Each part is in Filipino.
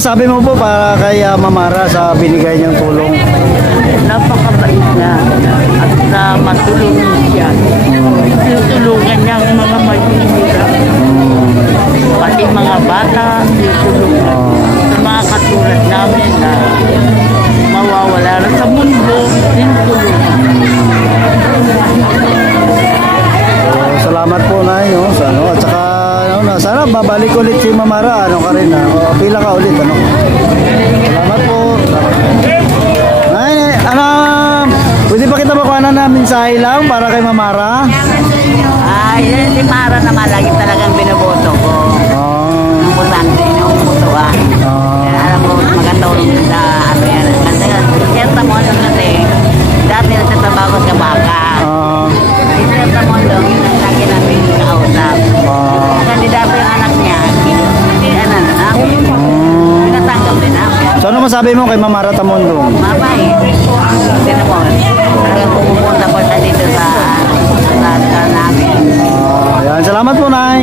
masabi mo po para kay Mamara sa binigay niyang tulong? Napakabait na at matulungan siya. Tutulungan niya ang mga mahihirap. Pati mga bata, tutulungan. Sa mga katulad namin na mawawala na sa mundo, tinutulungan. Salamat po na yun. At saka, sana babalik ulit si Mamara. Ano ka rin, pila ka ulit. Salamat po. Pwede pa kita makuha na mensahe lang para kay Mamara? Ay, si Mara naman lagi talagang binoboto ko. Ang butante, yung mutuan. Alam mo, magandang sa ano yan. Kasi, siyenta mo lang kasi, dati nagtatrabaho sa baka. Siyenta mo lang, yun ang lagi namin kausap. Kandidato yung anak niya, hindi ano na namin. Pinatanggap din namin. So, ano masabi mo kay Mamara Tamundong? Mabait. Hindi na mo. Talagang pupunta po siya dito sa namin. Ayan, salamat po, Nay.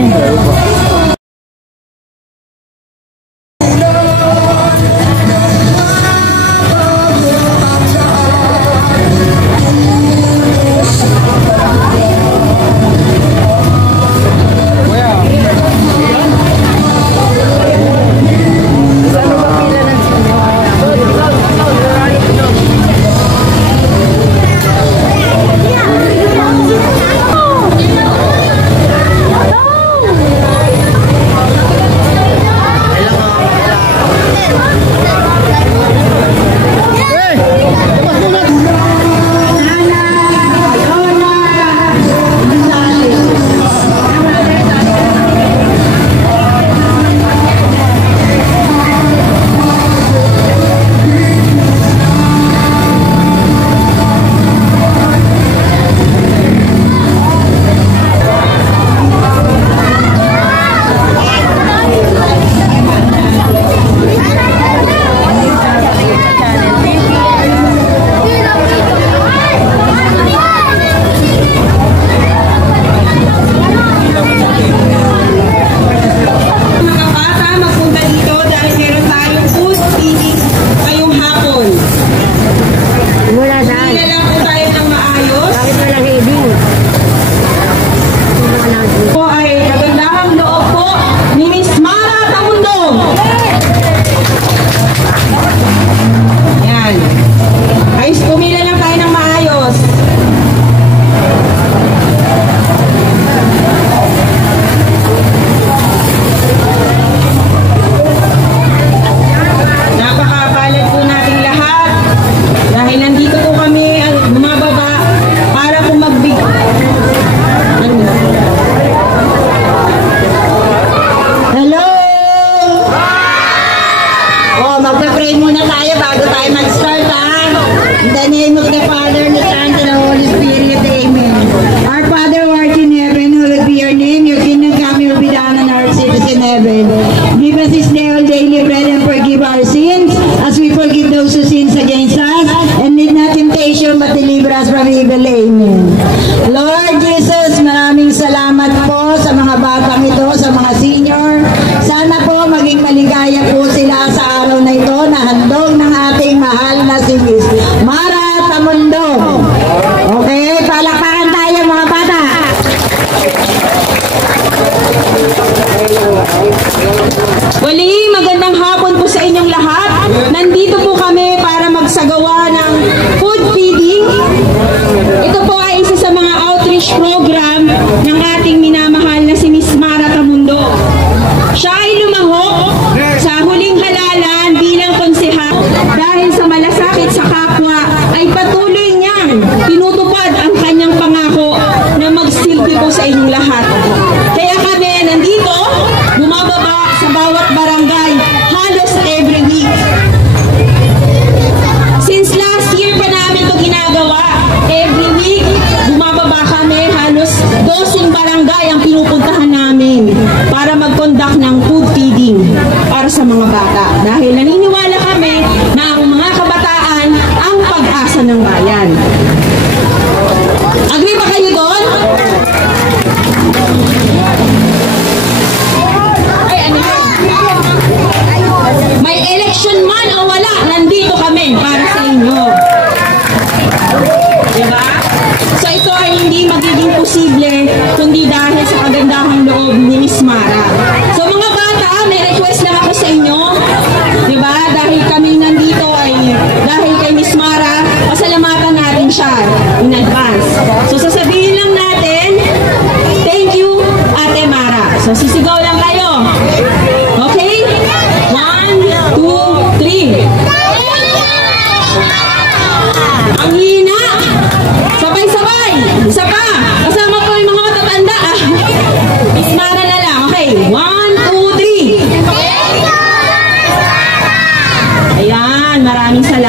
May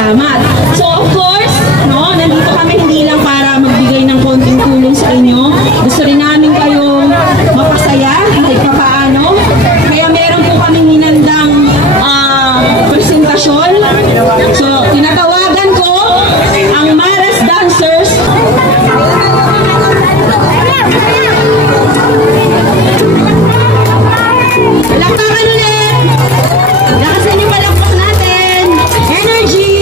salamat. So of course, no, nandito kami hindi lang para magbigay ng konting tulong sa inyo. Gusto rin namin kayong mapasaya kahit papaano. Kaya meron po kami hinandang presentasyon. So tinatawagan ko ang Maras Dancers. Palakpakan ulit! Lakasan yung palakpak natin! Energy!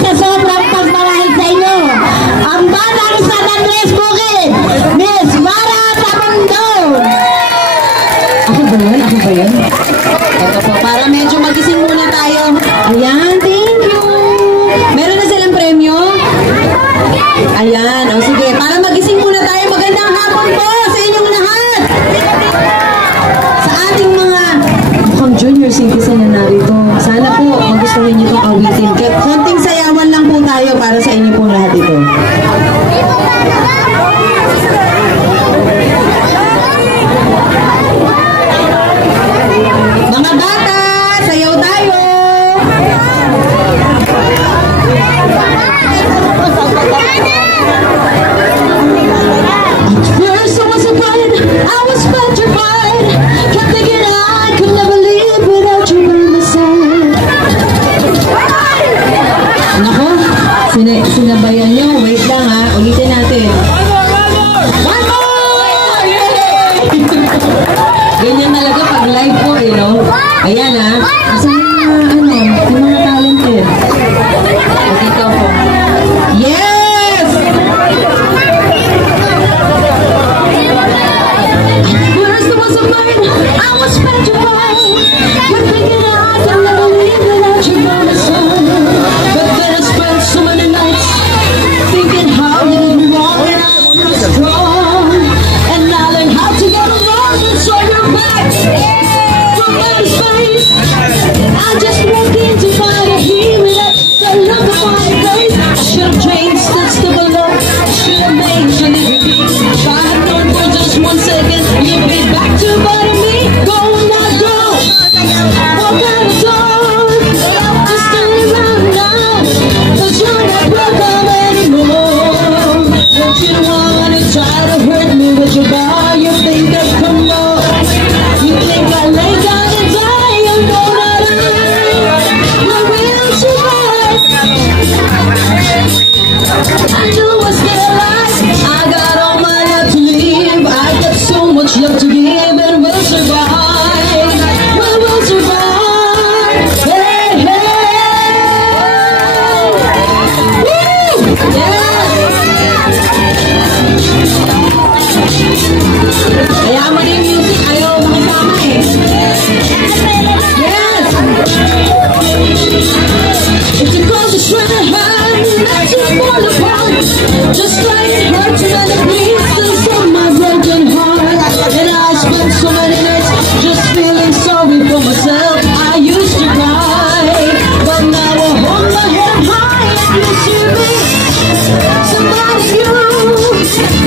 Sa sobrang pagmamahal sa inyo, ang batang San Andres Bukid, Miss Mara Tamundo. Ako ba yun? Ako ba yun? Ito po, para medyo magising muna tayo. Ayan, thank you. Meron na silang premyo? Ayan, o sige, para magising muna tayo. Magandang hapon po sa inyong lahat. Sa ating mga mukhang junior citizen na narito, sana po magustuhin niyo itong awitin. Konting sayawan lang po tayo para sa inyo pong lahat ito. Mga bata, sayaw tayo! At first I was afraid, I was petrified, kept thinking I could never live without you by my side. Nako, sinabayan nyo. Wait lang ha, ulitin natin. One more! Yay! Ganyan talaga pag live po eh, no? Ayan ha. Asan yung mga talented? Dito po. Yes! First I was afraid, I was petrified, kept thinking I could never live without you by my side. But then I spent so many nights thinking how you did me wrong and I was strong. And I learned how to get along and so you're back from outer space. I just walked in to find a healing that the look upon your face. I should have changed this to below. I should have made sure that if I had known for just 1 second you'd be back to butter me. Go now, go. Walk out the door. Just turn around now. 'Cause you're not welcome anymore. Don't you wanna try to hurt me with your bar? You think I've come on? You think I lay down and die? You know that I will survive. I know I stay alive. I got all my life to live. I got so much love to give, and we'll survive. We will survive. Hey, hey. Woo! Yeah. Kaya mo na yung music, ayaw makasama eh. Yes! If the cause is trying to hurt, not to fall apart, just like it hurts when it bleeds on my broken heart. And I spent so many nights just feeling sorry for myself. I used to cry, but now I hold my head high and you see me. Somebody new,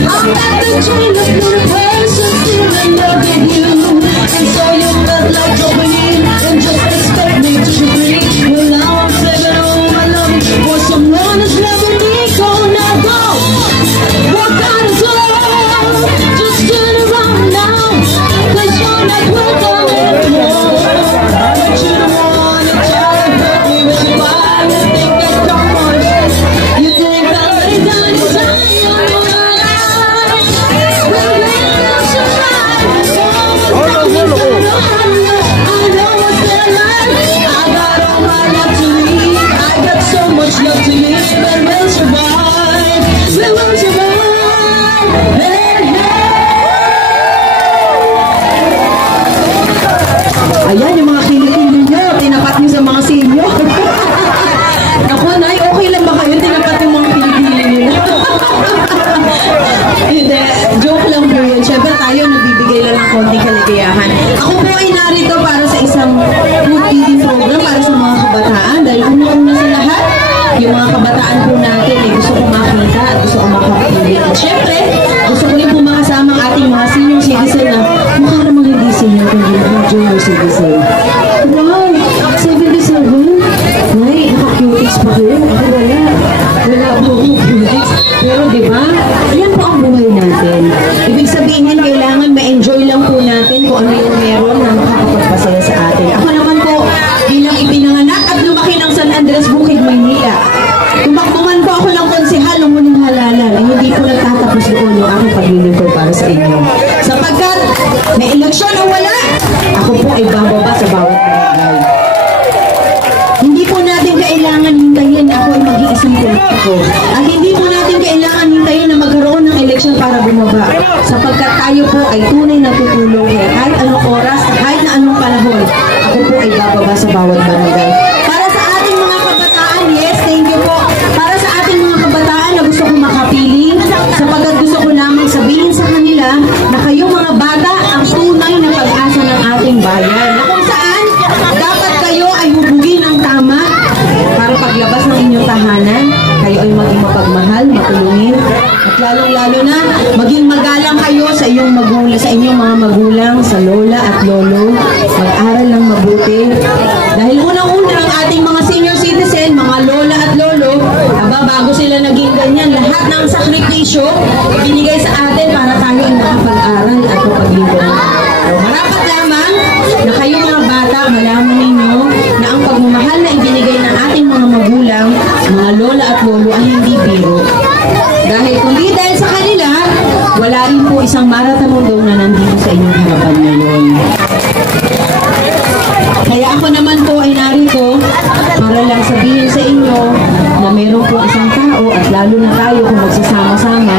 I'm not the chain of the person still in love with you. And so you felt like going in and just expect me to agree. Well now I'm saving all my love for someone who's loving me. Go now, go. Walk out the door. Just turn around now. 'Cause you're not welcome anymore. But you don't wanna try to hurt me with your mind. You think I come on. You think I lay down and die. You know that I will survive. I know what's there life. I got all my love to live. I got so much love to live. And we'll survive. We will survive. Hey, hey. Ayan yung mga kilikili nyo. Tinapat nyo sa mga senior. Naku, Nay, okay lang ba kayo? Tinapat yung mga kilikili nyo. Hindi, joke lang po yun. Siyempre tayo nagbibigay lang ng konting kaligayahan. Ako po ay narito para sa isang food eating program para sa mga kabataan. Dahil una sa lahat, yung mga kabataan po natin gusto ko makita at gusto ko makapili. At syempre, gusto ko rin po makasama ang ating mga senior citizen na mukha namang hindi senior kundi mga junior citizen. Wow! 77? Nay, naka-cuties pa kayo? Ako wala. Wala po akong cuties. Pero diba, yan po ang buhay natin. Ibig sabihin, kailangan ma-enjoy lang po natin kung ano yung meron na makakapagpasaya sa atin. Ako naman po, bilang ko. At hindi po natin kailangan hintayin na magkaroon ng eleksyon para bumaba. Sapagkat tayo po ay tunay na tutulong kaya kahit anong oras, kahit na anong panahon, ako po ay bababa sa bawat barangay. Para sa ating mga kabataan, yes, thank you po. Para sa ating mga kabataan na gusto ko makapiling, sapagkat gusto ko lamang sabihin sa kanila na kayo mga bata ang tunay na pag-asa ng ating bayan. Na kung saan, dapat kayo ay hubugin ang tama para paglabas ng inyong tahanan, kayo ay maging mapagmahal, matulungin, at lalong-lalo na maging magalang kayo sa inyong mga magulang, sa lola at lolo. Mag-aral ng mabuti. Dahil unang-una ang ating mga senior citizen, mga lola at lolo, bago sila naging ganyan, lahat ng sakripisyo binigay sa atin para tayo ay makapag-aral at mapaglingkuran. So, marapat lamang na kayo mga bata, malaman ninyo na ang pagmamahal na ibinigay ng ating mga magulang, mga lola at lolo ay hindi biro. Dahil kundi dahil sa kanila, wala rin po isang marathon na nandito sa inyong harapan ngayon. Kaya ako naman po ay narito para lang sabihin sa inyo na meron po isang tao at lalo na tayo kung magsasama-sama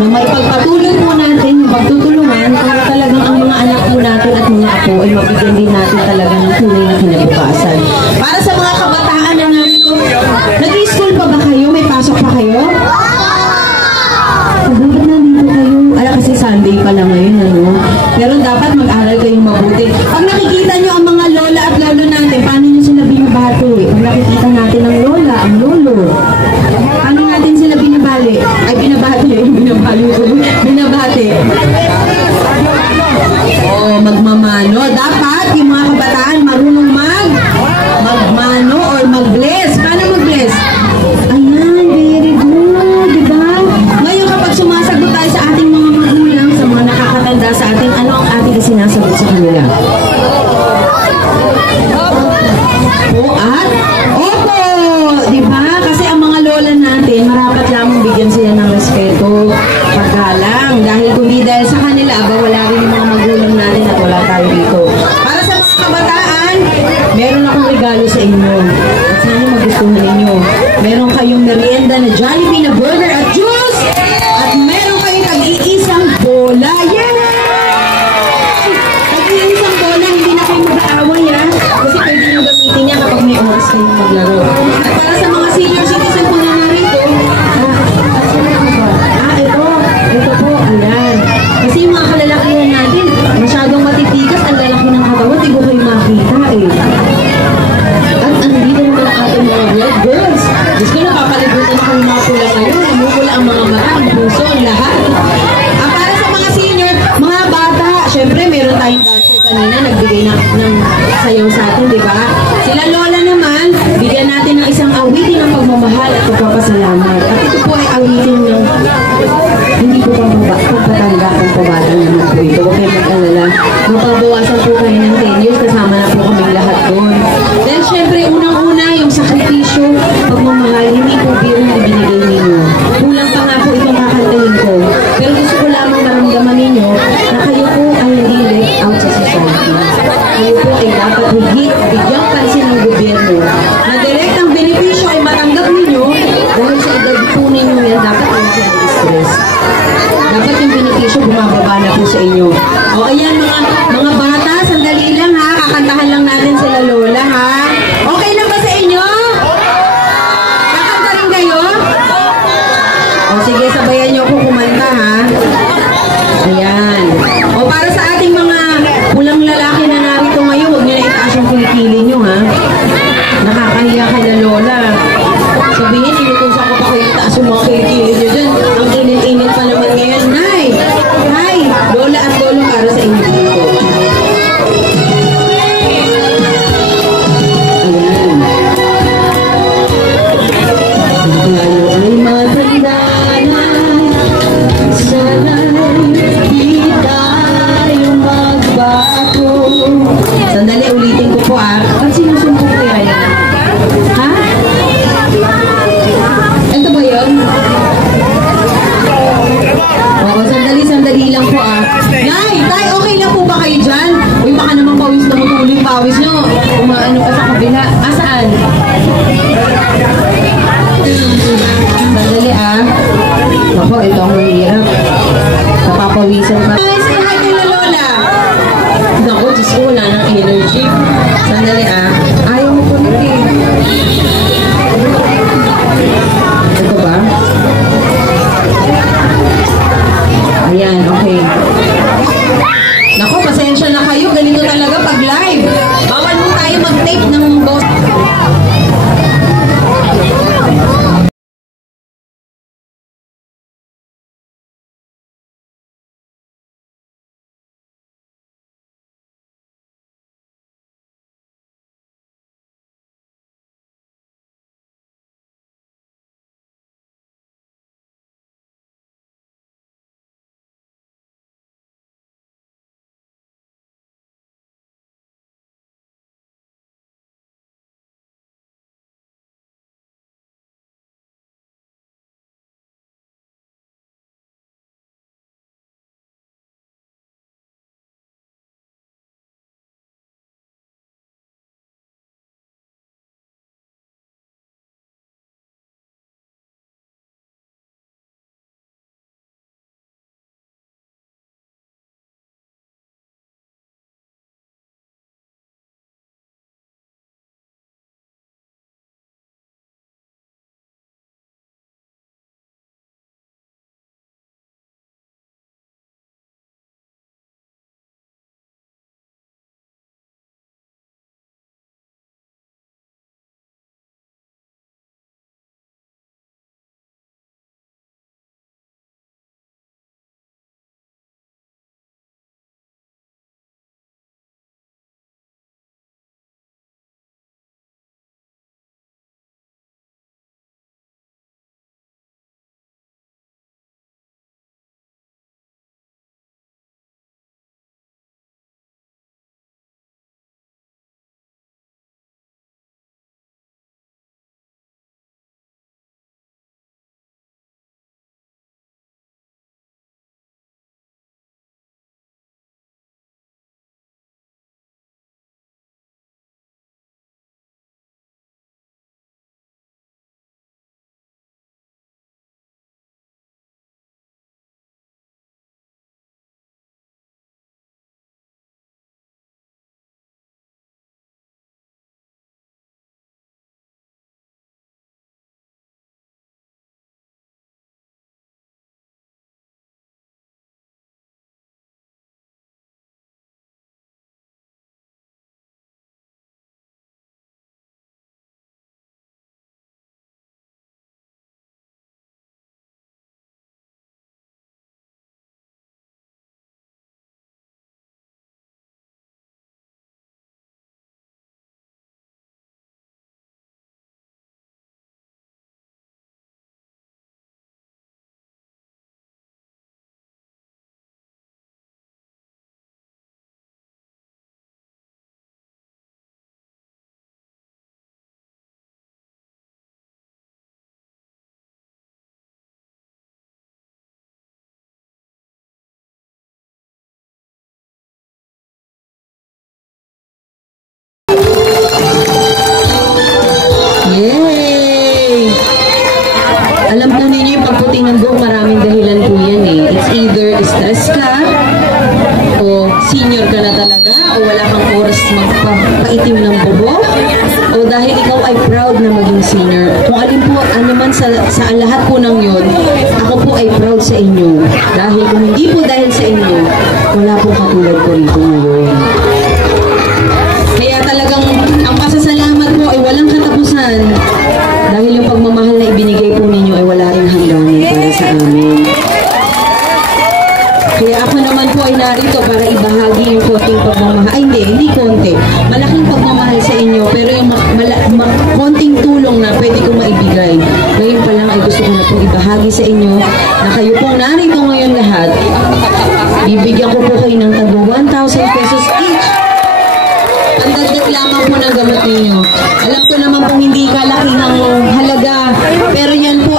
na maipagpatuloy po natin yung pagtutulungan para talagang ang mga anak po natin at mga apo ay mabigyan din natin talaga ng tunay na kinabukasan. Para sa mga kabataan na narito, nag-i-school pa ba kayo? May pasok pa kayo? Bakit nandito kayo? Kasi Sunday pa lang ngayon, ano? Pero dapat mag-aral kayong mabuti. Pag nakikita nyo ang mga lola at lolo natin, paano nyo sila binabati? Pag nakikita natin ang lola, ang lolo, paano natin sila binabali? Ay, binabati. Oo, magmamano. Dapat yung mga kabataan marunong magmano or mag-bless. Paano mag-bless? Ayan, very good, diba? Ngayon kapag sumasagot tayo sa ating mga magulang, sa mga nakakatanda sa atin, ano ang ating sinasagot sa kanila? Opo at opo, diba? Kasi ang mga lola natin, marapat lamang bigyan sila ng respeto, paggalang. Dahil kundi dahil sa kanila, wala rin yung mga magulang natin at wala tayo dito. Para sa mga kabataan, meron akong regalo sa inyo. At sana magustuhan ninyo. Meron kayong merienda na Jollibee na burger at juice. At meron kayong tag-iisang bola. Yay! Tag-iisang bola, hindi na kayo mag-aaway ha. Kasi pwede nyo gamitin yan kapag may oras kayo maglaro. At para sa mga senior citizen po na narito, ito po, ayan. Kasi yung mga kalalakihan natin, masyadong matitikas, ang lalaki ng katawan, di ko kayo makita eh. At andito naman ang ating mga red girls. Diyos ko, napapalibutan ako ng mga pula kayo, namumula ang mga mata, ang puso, ang lahat. Para sa mga senior, mga bata, syempre meron tayong dancer kanina, nagbigay ng sayaw sa atin, di ba? Sila lola naman, bigyan natin ng isang awitin ng pagmamahal at pagpapasalamat. At ito po ay awitin ng hindi po pagpatanda kung pabatan naman po ito. Huwag kayo mag-alala. Mapabawasan po kayo ng 10 years, kasama na po kaming lahat doon. Then syempre, unang-una, yung sakripisyo, pagmamahal, hindi po biro na ibinigay ninyo. Kulang pa nga po itong kakantahin ko. Pero gusto ko lamang maramdaman ninyo na kayo po ay hindi left out sa society. Kayo po ay dapat higit, bigyang pansin ng gobyerno. Na direct ang benepisyo ay matanggap ninyo dahil sa edad po ninyo yan, dapat ay stress. Dapat yung benepisyo bumababa na po sa inyo. O ayan mga bata, sandali lang ha, kakantahan lang natin sila lola ha. Okay na ba sa inyo? Kakanta rin kayo? O sige, sabayan nyo ako kumanta ha. Ayan. O para sa ating mga pulang lalaki na narito ngayon, huwag nyo na itaas yung kilikili nyo ha. Nakakahiya kay na lola. Sabihin, inutusan ko pa kayo itaas yung mga kilikili nyo dyan. Ang init-init pa naman ngayon. Nay! Nay! Lola at lolo para sa inyo dito. Ayan. Tayo ay matanda na, sana'y di tayo magbago. Sandali, ulitin ko po ah. Ba't sinusumpong kaya yan? Ha? Ito ba yun? Ako, ito ang mahirap. Napapawisan pa. Ay, say hi kay la Lola. Naku, Diyos ko, wala ng energy. Sandali ayaw mo po nito eh. Ito ba? Ayan, okay. Naku, pasensya na kayo. Ganito talaga pag live. Bawal mo tayo mag-tape ng boss. Alam po ninyo yung pagputi ng buhok, maraming dahilan po yan eh. It's either stress ka, o senior ka na talaga, o wala kang oras magpaitim ng buhok, o dahil ikaw ay proud na maging senior. Kung alin po, ano man sa lahat po ng yun, ako po ay proud sa inyo. Dahil kung hindi po dahil sa inyo, wala po katulad ko rito ngayon. Kaya talagang ang pasasalamat po ay walang katapusan. Dahil yung pagmamahal na ibinigay po ninyo ay wala rin hangganan para sa amin. Kaya ako naman po ay narito para ibahagi yung konting pagmamahal. Ay hindi konti. Malaking pagmamahal sa inyo, pero yung konting tulong na pwede kong maibigay. Ngayon pa lang ay gusto ko na pong ibahagi sa inyo na kayo pong narito ngayon lahat. Bibigyan ko po kayo ng tagwa 1,000 pesos each. Pandagdag lamang po ng gamot ninyo. Alam ko naman pong hindi kalaki ng halaga, pero yan po